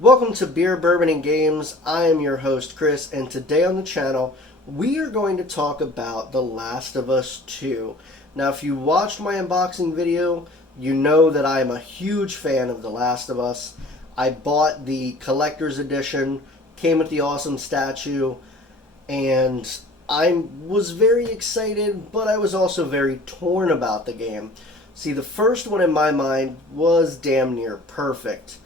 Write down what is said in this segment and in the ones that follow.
Welcome to Beer, Bourbon, and Games. I am your host, Chris, and today on the channel, we are going to talk about The Last of Us 2. Now, if you watched my unboxing video, you know that I am a huge fan of The Last of Us. I bought the collector's edition, came with the awesome statue, and I was very excited, but I was also very torn about the game. See, the first one in my mind was damn near perfect.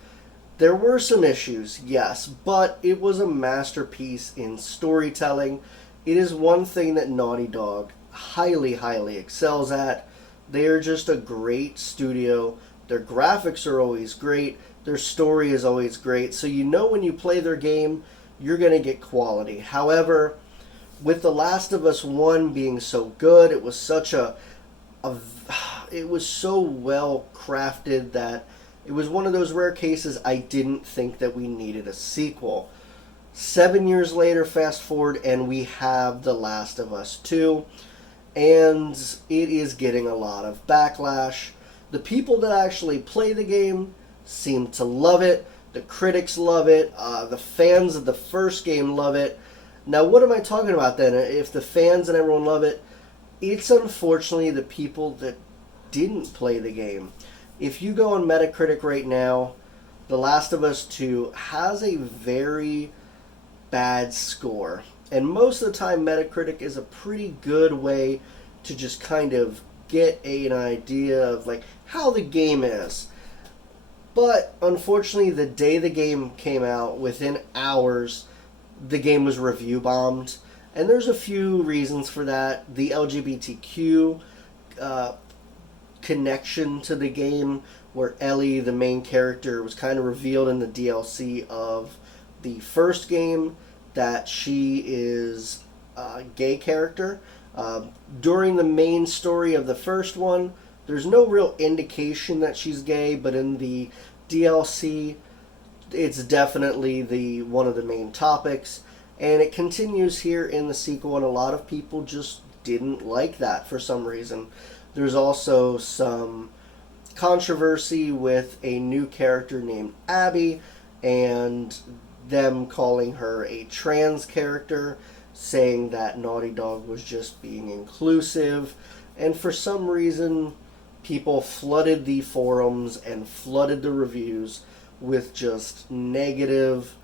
There were some issues, yes, but it was a masterpiece in storytelling. It is one thing that Naughty Dog highly excels at. They are just a great studio. Their graphics are always great. Their story is always great. So you know when you play their game, you're going to get quality. However, with The Last of Us 1 being so good, it was such it was so well crafted that it was one of those rare cases I didn't think that we needed a sequel. 7 years later, fast forward, and we have The Last of Us 2, and it is getting a lot of backlash. The people that actually play the game seem to love it. The critics love it. The fans of the first game love it. Now, what am I talking about then? If the fans and everyone love it, it's unfortunately the people that didn't play the game. If you go on Metacritic right now, The Last of Us 2 has a very bad score. And most of the time, Metacritic is a pretty good way to just kind of get an idea of like how the game is. But unfortunately, the day the game came out, within hours, the game was review bombed. And there's a few reasons for that. The LGBTQ connection to the game, where Ellie, the main character, was kind of revealed in the DLC of the first game that she is a gay character. During the main story of the first one, there's no real indication that she's gay, but in the DLC, it's definitely one of the main topics, and it continues here in the sequel, and a lot of people just didn't like that for some reason. There's also some controversy with a new character named Abby and them calling her a trans character, saying that Naughty Dog was just being inclusive. And for some reason, people flooded the forums and flooded the reviews with just negative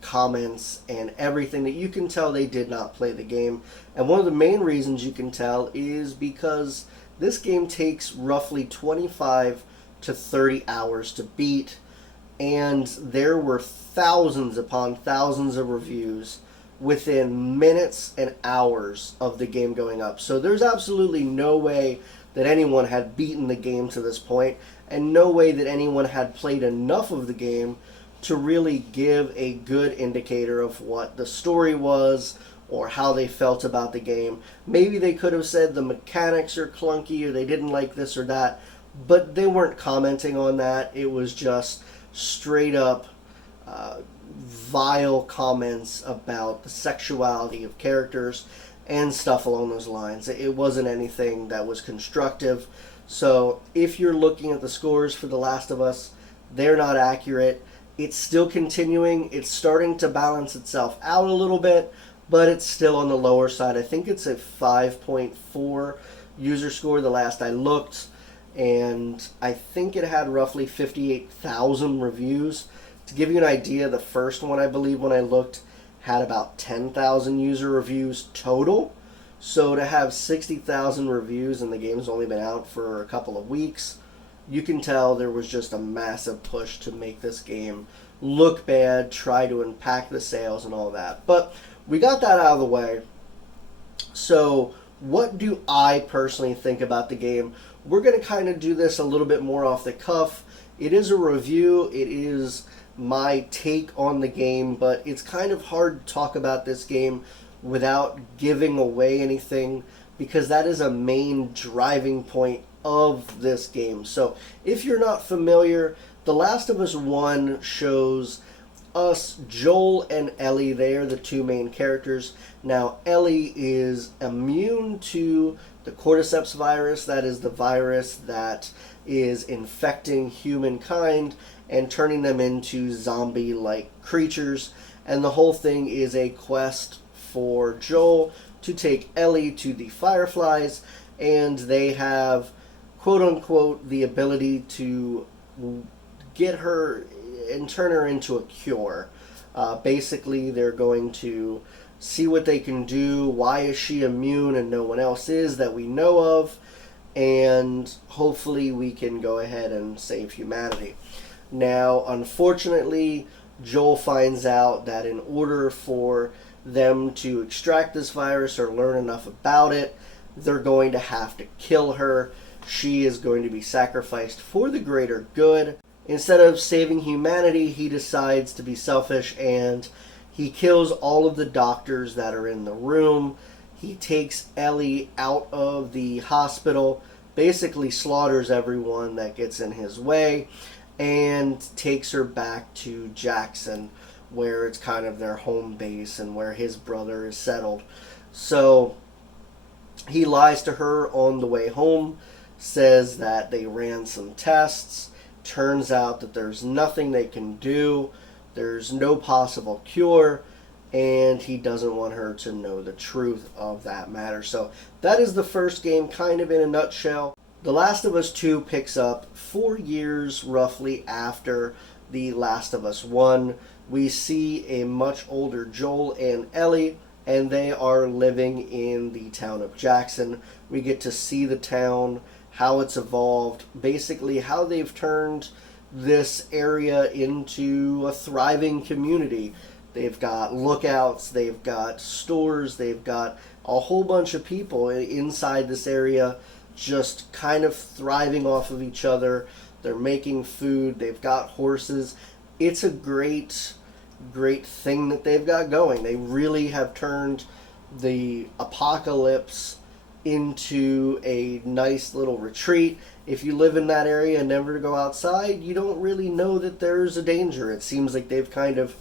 comments and everything that you can tell they did not play the game. And one of the main reasons you can tell is because this game takes roughly 25 to 30 hours to beat, and there were thousands upon thousands of reviews within minutes and hours of the game going up. So there's absolutely no way that anyone had beaten the game to this point, and no way that anyone had played enough of the game to really give a good indicator of what the story was or how they felt about the game. Maybe they could have said the mechanics are clunky or they didn't like this or that, but they weren't commenting on that. It was just straight up vile comments about the sexuality of characters and stuff along those lines. It wasn't anything that was constructive. So if you're looking at the scores for The Last of Us, they're not accurate. It's still continuing. It's starting to balance itself out a little bit, but it's still on the lower side. I think it's a 5.4 user score the last I looked, and I think it had roughly 58,000 reviews. To give you an idea, the first one, I believe, when I looked, had about 10,000 user reviews total. So to have 60,000 reviews and the game's only been out for a couple of weeks, you can tell there was just a massive push to make this game look bad, try to impact the sales and all that. But we got that out of the way. So what do I personally think about the game? We're going to kind of do this a little bit more off the cuff. It is a review. It is my take on the game, but it's kind of hard to talk about this game without giving away anything, because that is a main driving point of this game. So if you're not familiar, The Last of Us 1 shows us Joel and Ellie. They are the two main characters. Now, Ellie is immune to the cordyceps virus. That is the virus that is infecting humankind, and turning them into zombie-like creatures. And the whole thing is a quest for Joel to take Ellie to the Fireflies, and they have, quote-unquote, the ability to get her and turn her into a cure. Basically, they're going to see what they can do. Why is she immune and no one else is that we know of? And hopefully we can go ahead and save humanity. Now, unfortunately, Joel finds out that in order for them to extract this virus or learn enough about it, they're going to have to kill her. She is going to be sacrificed for the greater good. Instead of saving humanity, he decides to be selfish and he kills all of the doctors that are in the room. He takes Ellie out of the hospital, basically slaughters everyone that gets in his way, and takes her back to Jackson, where it's kind of their home base and where his brother is settled. So he lies to her on the way home, says that they ran some tests. Turns out that there's nothing they can do. There's no possible cure, and he doesn't want her to know the truth of that matter. So that is the first game, kind of in a nutshell. The Last of Us 2 picks up 4 years roughly after The Last of Us 1. We see a much older Joel and Ellie, and they are living in the town of Jackson. We get to see the town, how it's evolved, basically how they've turned this area into a thriving community. They've got lookouts, they've got stores, they've got a whole bunch of people inside this area just kind of thriving off of each other. They're making food, they've got horses. It's a great thing that they've got going. They really have turned the apocalypse into a nice little retreat. If you live in that area and never go outside, you don't really know that there's a danger. It seems like they've kind of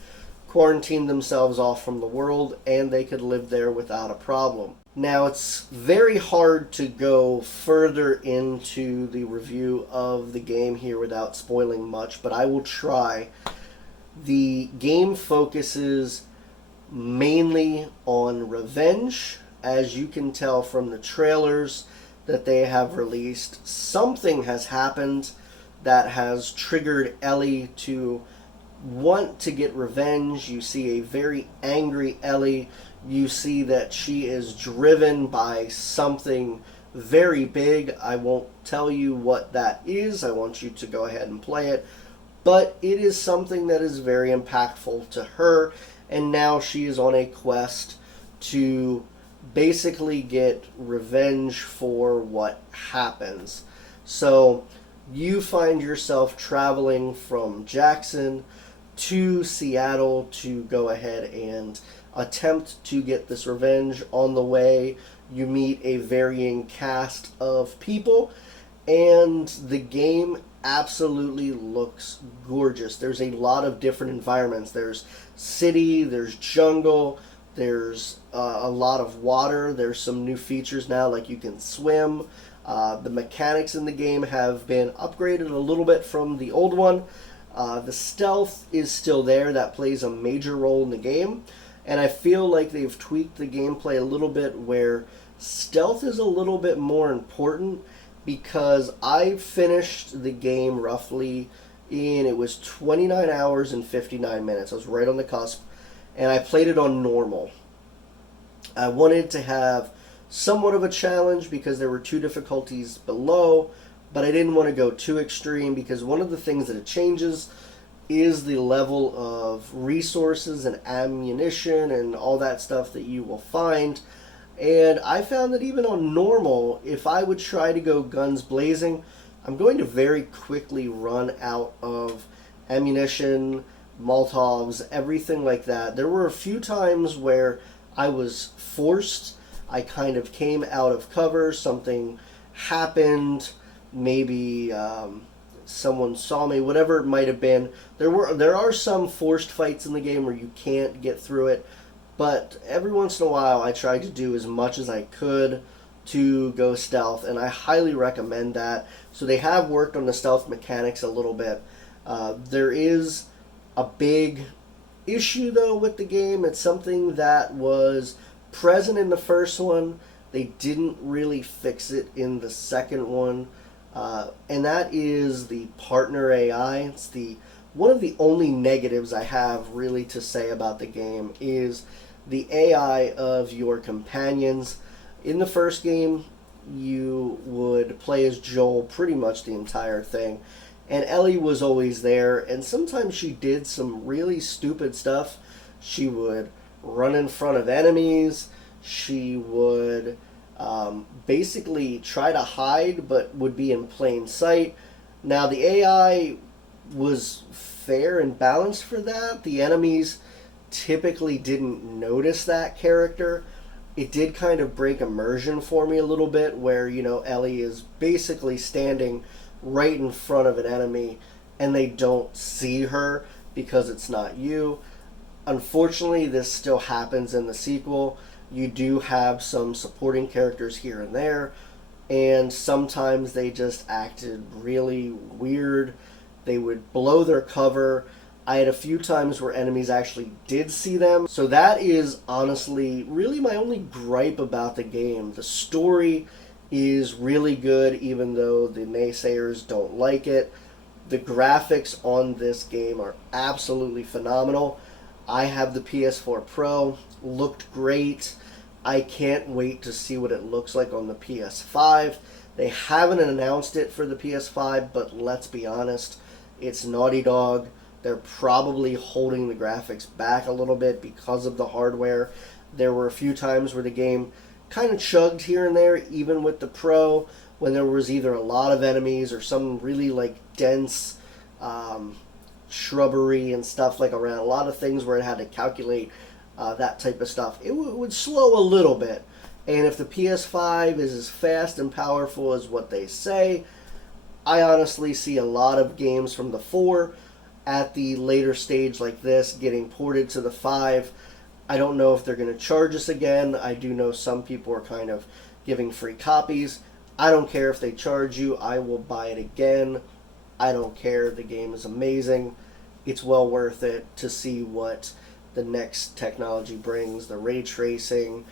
quarantined themselves off from the world and they could live there without a problem. Now, it's very hard to go further into the review of the game here without spoiling much, but I will try. The game focuses mainly on revenge. As you can tell from the trailers that they have released, something has happened that has triggered Ellie to want to get revenge. You see a very angry Ellie. You see that she is driven by something very big. I won't tell you what that is. I want you to go ahead and play it. But it is something that is very impactful to her, and now she is on a quest to basically get revenge for what happens. So you find yourself traveling from Jackson to Seattle to go ahead and attempt to get this revenge. On the way, you meet a varying cast of people, and the game absolutely looks gorgeous. There's a lot of different environments. There's city, there's jungle, there's a lot of water. There's some new features now, like you can swim. The mechanics in the game have been upgraded a little bit from the old one. The stealth is still there. That plays a major role in the game. And I feel like they've tweaked the gameplay a little bit where stealth is a little bit more important, because I finished the game roughly it was 29 hours and 59 minutes. I was right on the cusp. And I played it on normal. I wanted to have somewhat of a challenge because there were 2 difficulties below, but I didn't want to go too extreme, because one of the things that it changes is the level of resources and ammunition and all that stuff that you will find. And I found that even on normal, if I would try to go guns blazing, I'm going to very quickly run out of ammunition, Molotovs, everything like that. There were a few times where I was forced. I kind of came out of cover. Something happened. Maybe someone saw me. Whatever it might have been. There are some forced fights in the game where you can't get through it. But every once in a while, I tried to do as much as I could to go stealth, and I highly recommend that. So they have worked on the stealth mechanics a little bit. There is a big issue, though, with the game. It's something that was present in the first one. They didn't really fix it in the second one. And that is the partner AI. It's one of the only negatives I have really to say about the game is the AI of your companions. In the first game, you would play as Joel pretty much the entire thing. And Ellie was always there, and sometimes she did some really stupid stuff. She would run in front of enemies. She would basically try to hide, but would be in plain sight. Now, the AI was fair and balanced for that. The enemies typically didn't notice that character. It did kind of break immersion for me a little bit, where, Ellie is basically standing right in front of an enemy and they don't see her because it's not you. Unfortunately, this still happens in the sequel. You do have some supporting characters here and there, and sometimes they just acted really weird. They would blow their cover. I had a few times where enemies actually did see them. So that is honestly really my only gripe about the game. The story is really good, even though the naysayers don't like it. The graphics on this game are absolutely phenomenal. I have the PS4 Pro. Looked great. I can't wait to see what it looks like on the PS5. They haven't announced it for the PS5, but let's be honest, it's Naughty Dog. They're probably holding the graphics back a little bit because of the hardware. There were a few times where the game kind of chugged here and there, even with the Pro, when there was either a lot of enemies or some really dense shrubbery and stuff around. A lot of things where it had to calculate that type of stuff. It would slow a little bit. And if the PS5 is as fast and powerful as what they say, I honestly see a lot of games from the 4 at the later stage like this getting ported to the 5. I don't know if they're going to charge us again. I do know some people are kind of giving free copies. I don't care if they charge you. I will buy it again. I don't care. The game is amazing. It's well worth it to see what the next technology brings. The ray tracing,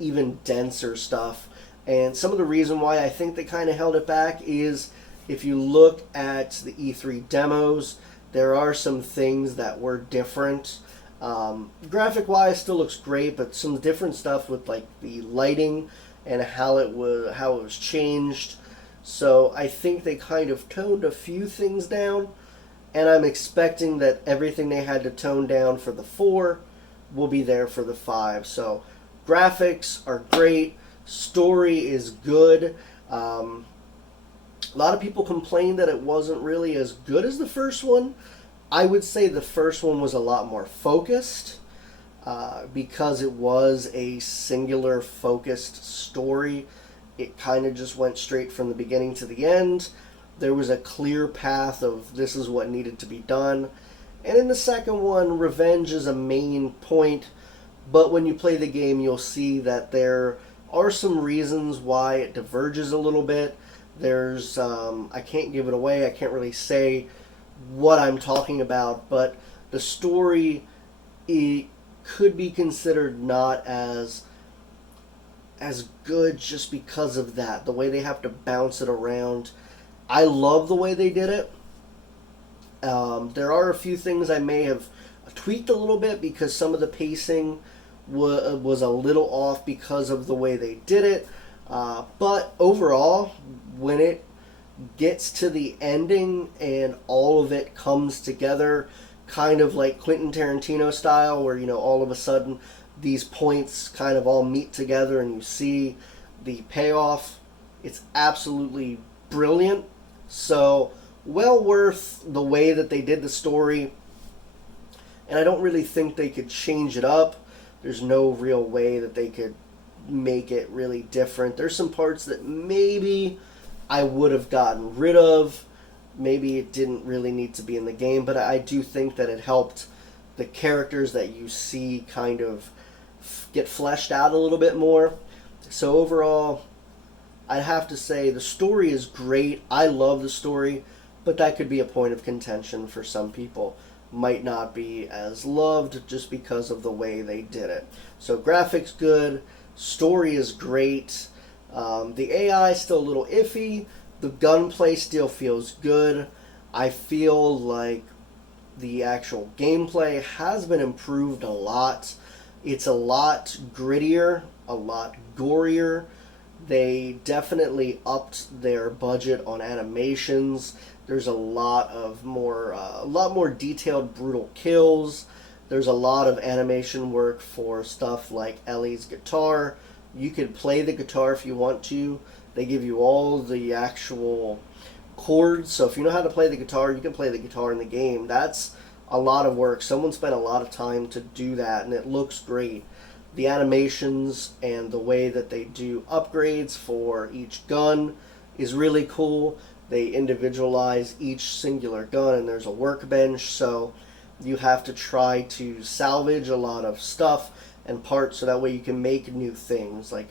even denser stuff. And some of the reason why I think they kind of held it back is if you look at the E3 demos, there are some things that were different. Graphic wise still looks great, but some different stuff with the lighting and how it was changed. So I think they kind of toned a few things down, and I'm expecting that everything they had to tone down for the 4 will be there for the 5. So graphics are great, story is good. A lot of people complained that it wasn't really as good as the first one. I would say the first one was a lot more focused because it was a singular focused story. It kind of just went straight from the beginning to the end. There was a clear path of this is what needed to be done. And in the second one, revenge is a main point, but when you play the game, you'll see that there are some reasons why it diverges a little bit. There's, I can't give it away, I can't really say what I'm talking about, but the story, it could be considered not as good just because of that, the way they have to bounce it around. I love the way they did it. There are a few things I may have tweaked a little bit because some of the pacing was a little off because of the way they did it. But overall, when it gets to the ending and all of it comes together, kind of like Quentin Tarantino style, where all of a sudden these points kind of all meet together and you see the payoff, it's absolutely brilliant. So well worth the way that they did the story, and I don't really think they could change it up. There's no real way that they could make it really different. There's some parts that maybe I would have gotten rid of. Maybe it didn't really need to be in the game, but I do think that it helped the characters that you see kind of get fleshed out a little bit more. So overall, I'd have to say the story is great. I love the story. but that could be a point of contention for some people. Might not be as loved just because of the way they did it. So graphics good, story is great. The AI is still a little iffy. The gunplay still feels good. I feel like the actual gameplay has been improved a lot. It's a lot grittier, a lot gorier. They definitely upped their budget on animations. There's a lot more detailed, brutal kills. There's a lot of animation work for stuff like Ellie's guitar. You could play the guitar if you want to. They give you all the actual chords, so if you know how to play the guitar, you can play the guitar in the game. That's a lot of work. Someone spent a lot of time to do that, and it looks great. The animations and the way that they do upgrades for each gun is really cool. They individualize each singular gun, and there's a workbench, so you have to try to salvage a lot of stuff and parts so that way you can make new things. Like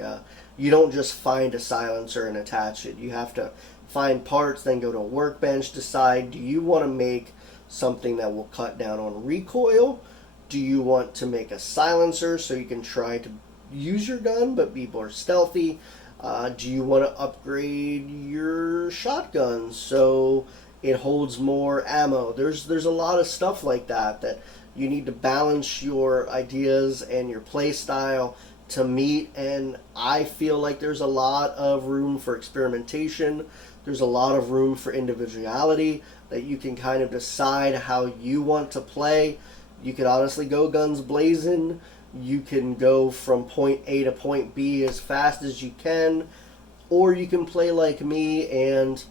you don't just find a silencer and attach it. You have to find parts, then go to a workbench, decide, do you want to make something that will cut down on recoil? Do you want to make a silencer so you can try to use your gun but be more stealthy? Do you want to upgrade your shotgun so it holds more ammo? There's a lot of stuff like that that you need to balance your ideas and your play style to meet, and I feel like there's a lot of room for experimentation. There's a lot of room for individuality that you can kind of decide how you want to play. You could honestly go guns blazing. You can go from point A to point B as fast as you can, or you can play like me and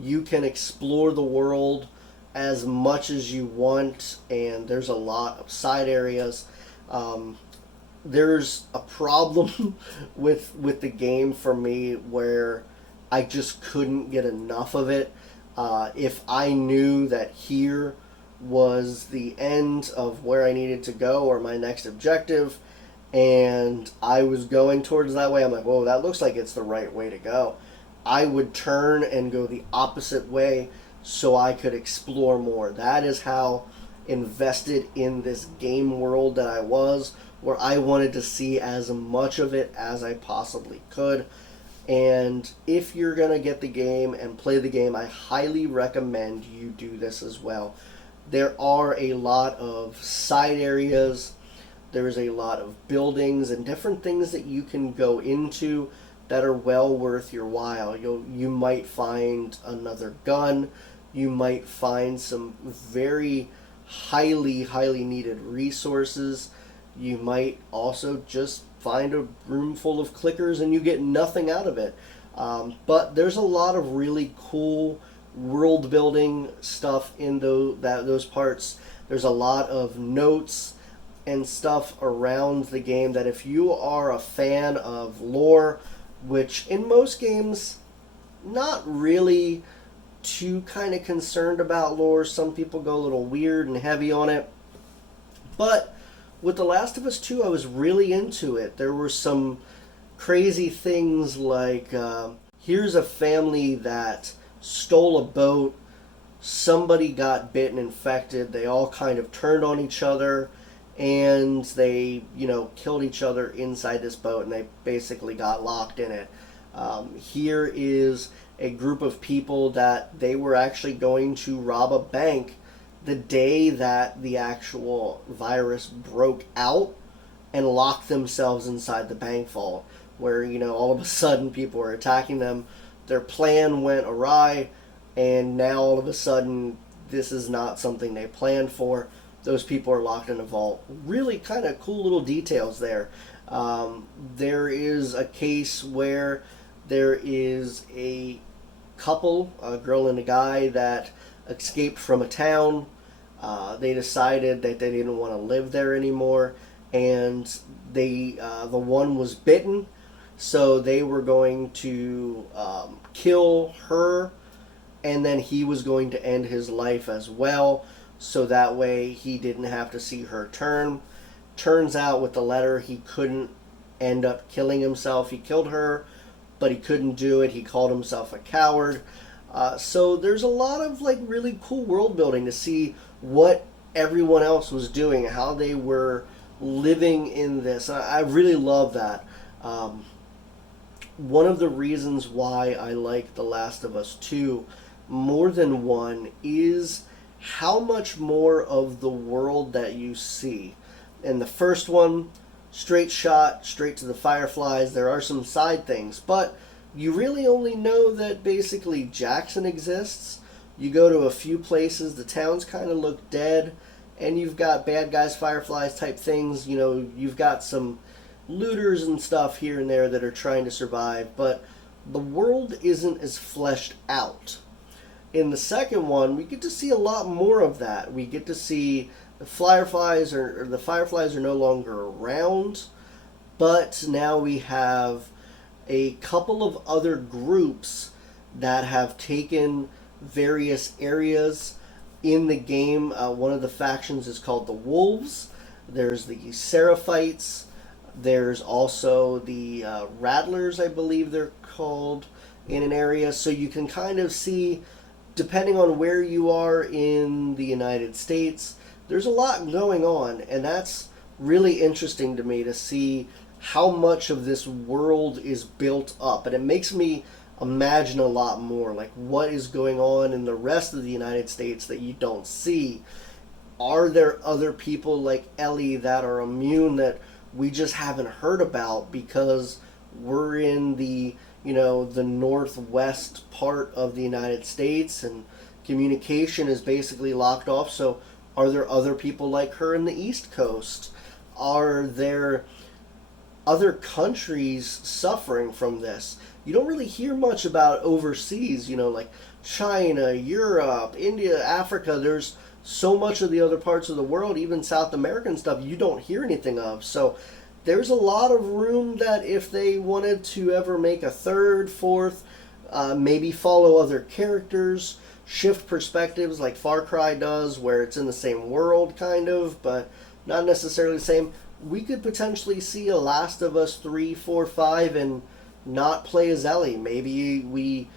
you can explore the world as much as you want, and there's a lot of side areas. There's a problem with the game for me where I just couldn't get enough of it. If I knew that here was the end of where I needed to go or my next objective, and I was going towards that way, I'm like, whoa, that looks like it's the right way to go. I would turn and go the opposite way so I could explore more. That is how invested in this game world that I was, where I wanted to see as much of it as I possibly could. And if you're going to get the game and play the game, I highly recommend you do this as well. There are a lot of side areas. There's a lot of buildings and different things that you can go into that are well worth your while. You might find another gun. You might find some very highly needed resources. You might also just find a room full of clickers and you get nothing out of it. But there's a lot of really cool world building stuff in those parts. There's a lot of notes and stuff around the game that if you are a fan of lore, which in most games, not really too kind of concerned about lore. Some people go a little weird and heavy on it. But with The Last of Us 2, I was really into it. There were some crazy things like, here's a family that stole a boat, somebody got bitten, infected, they all kind of turned on each other, and they, killed each other inside this boat, and they basically got locked in it. Here is a group of people that they were actually going to rob a bank the day that the actual virus broke out and locked themselves inside the bank vault, where, all of a sudden people were attacking them. Their plan went awry, and now all of a sudden this is not something they planned for. Those people are locked in a vault. Really kind of cool little details there. There is a case where there is a couple, a girl and a guy, that escaped from a town. They decided that they didn't want to live there anymore, and the one was bitten, so they were going to kill her, and then he was going to end his life as well, so that way he didn't have to see her turn. Turns out with the letter, he couldn't end up killing himself. He killed her, but he couldn't do it. He called himself a coward. So there's a lot of like really cool world building to see what everyone else was doing, how they were living in this. I really love that. One of the reasons why I like The Last of Us 2 more than one is how much more of the world that you see. In the first one, straight shot, straight to the fireflies. There are some side things, but you really only know that basically Jackson exists. You go to a few places, the towns kind of look dead, and you've got bad guys, fireflies type things. You know, you've got some looters and stuff here and there that are trying to survive, but the world isn't as fleshed out. In the second one, we get to see a lot more of that. We get to see the fireflies are no longer around, but now we have a couple of other groups that have taken various areas in the game. One of the factions is called the Wolves. There's the Seraphites. There's also the Rattlers, I believe they're called, in an area. So you can kind of see, depending on where you are in the United States, there's a lot going on. And that's really interesting to me to see how much of this world is built up. And it makes me imagine a lot more, like what is going on in the rest of the United States that you don't see. Are there other people like Ellie that are immune that we just haven't heard about because we're in the, the northwest part of the United States and communication is basically locked off? So are there other people like her in the East Coast? Are there other countries suffering from this? You don't really hear much about overseas, like China, Europe, India, Africa. There's so much of the other parts of the world, even South American stuff, you don't hear anything of. So there's a lot of room that if they wanted to ever make a third, fourth, maybe follow other characters, shift perspectives like Far Cry does, where it's in the same world kind of, but not necessarily the same. We could potentially see a Last of Us 3, 4, 5 and not play as Ellie. Maybe we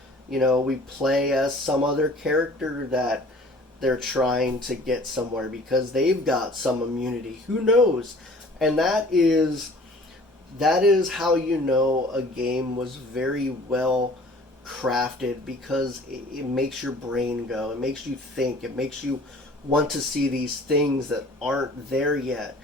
play as some other character that they're trying to get somewhere because they've got some immunity. Who knows? And that is how you know a game was very well crafted, because it makes your brain go. It makes you think. It makes you want to see these things that aren't there yet.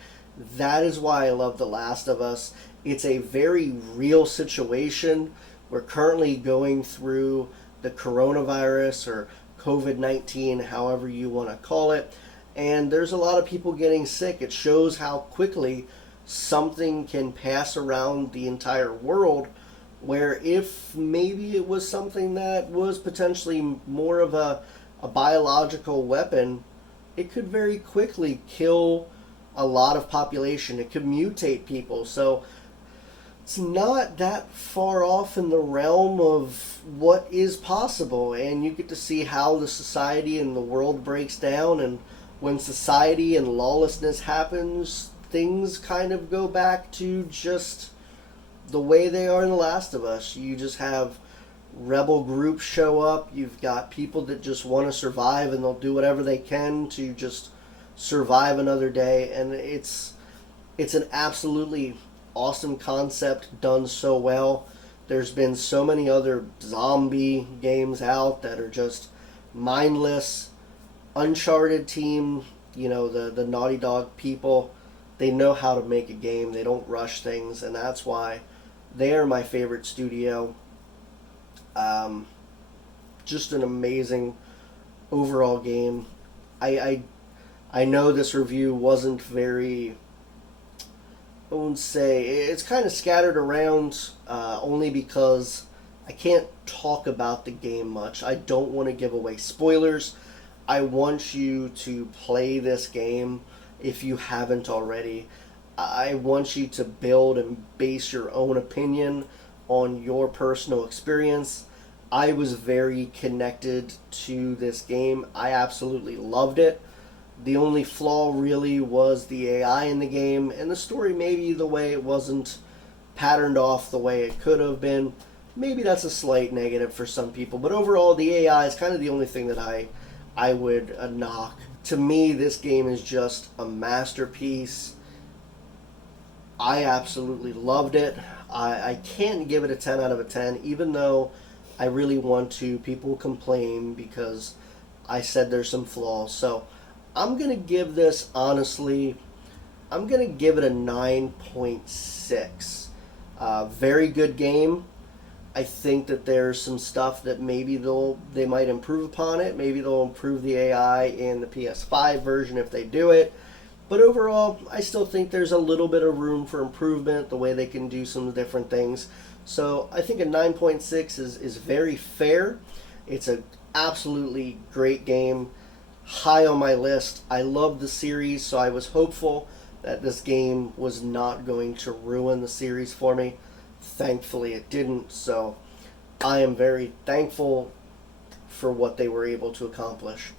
That is why I love The Last of Us. It's a very real situation. We're currently going through the coronavirus or COVID-19, however you want to call it. And there's a lot of people getting sick. It shows how quickly something can pass around the entire world, where if maybe it was something that was potentially more of a biological weapon, it could very quickly kill a lot of population. It could mutate people. So it's not that far off in the realm of what is possible. And you get to see how the society and the world breaks down. And when society and lawlessness happens, things kind of go back to just the way they are in The Last of Us. You just have rebel groups show up. You've got people that just want to survive, and they'll do whatever they can to just survive another day. And it's an absolutely awesome concept, done so well. There's been so many other zombie games out that are just mindless. Uncharted team, the Naughty Dog people, they know how to make a game. They don't rush things, and that's why they are my favorite studio. Just an amazing overall game. I know this review wasn't very, I won't say, it's kind of scattered around, only because I can't talk about the game much. I don't want to give away spoilers. I want you to play this game if you haven't already. I want you to build and base your own opinion on your personal experience. I was very connected to this game. I absolutely loved it. The only flaw really was the AI in the game, and the story maybe the way it wasn't patterned off the way it could have been. maybe that's a slight negative for some people. But overall, the AI is kind of the only thing that I would knock. To me, this game is just a masterpiece. I absolutely loved it. I can't give it a 10 out of a 10, even though I really want to. People complain because I said there's some flaws. So I'm going to give this, honestly, I'm going to give it a 9.6. Very good game. I think that there's some stuff that maybe they might improve upon it. Maybe they'll improve the AI in the PS5 version if they do it. But overall, I still think there's a little bit of room for improvement, the way they can do some different things. So I think a 9.6 is very fair. It's an absolutely great game. High on my list. I love the series, so I was hopeful that this game was not going to ruin the series for me. Thankfully it didn't, so I am very thankful for what they were able to accomplish.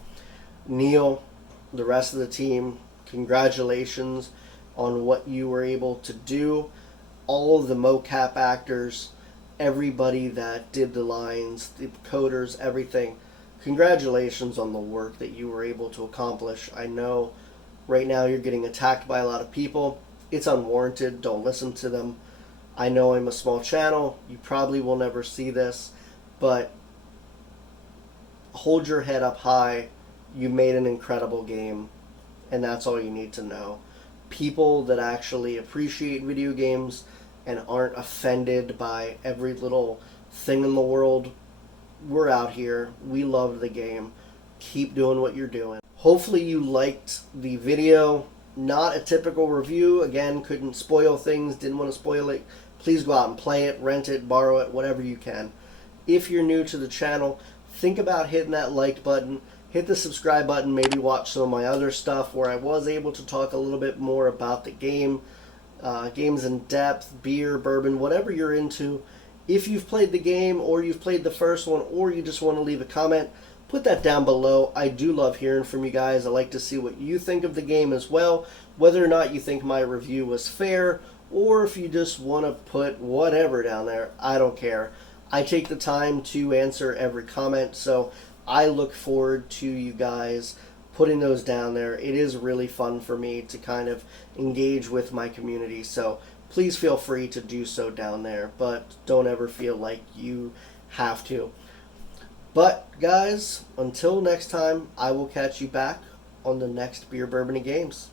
Neil, the rest of the team, congratulations on what you were able to do. All of the mocap actors, everybody that did the lines, the coders, everything, congratulations on the work that you were able to accomplish. I know right now you're getting attacked by a lot of people. It's unwarranted. Don't listen to them. I know I'm a small channel. You probably will never see this, but hold your head up high. You made an incredible game, and that's all you need to know. People that actually appreciate video games and aren't offended by every little thing in the world, we're out here. We love the game. Keep doing what you're doing. Hopefully you liked the video. Not a typical review. Again, couldn't spoil things, didn't want to spoil it. Please go out and play it, rent it, borrow it, whatever you can. If you're new to the channel, think about hitting that like button. Hit the subscribe button. Maybe watch some of my other stuff where I was able to talk a little bit more about the game. Games in depth, beer, bourbon, whatever you're into. If you've played the game or you've played the first one or you just want to leave a comment, put that down below. I do love hearing from you guys. I like to see what you think of the game as well. Whether or not you think my review was fair, or if you just want to put whatever down there, I don't care. I take the time to answer every comment, so I look forward to you guys putting those down there. It is really fun for me to kind of engage with my community, so please feel free to do so down there, but don't ever feel like you have to. But guys, until next time, I will catch you back on the next Beer, Bourbon, and Games.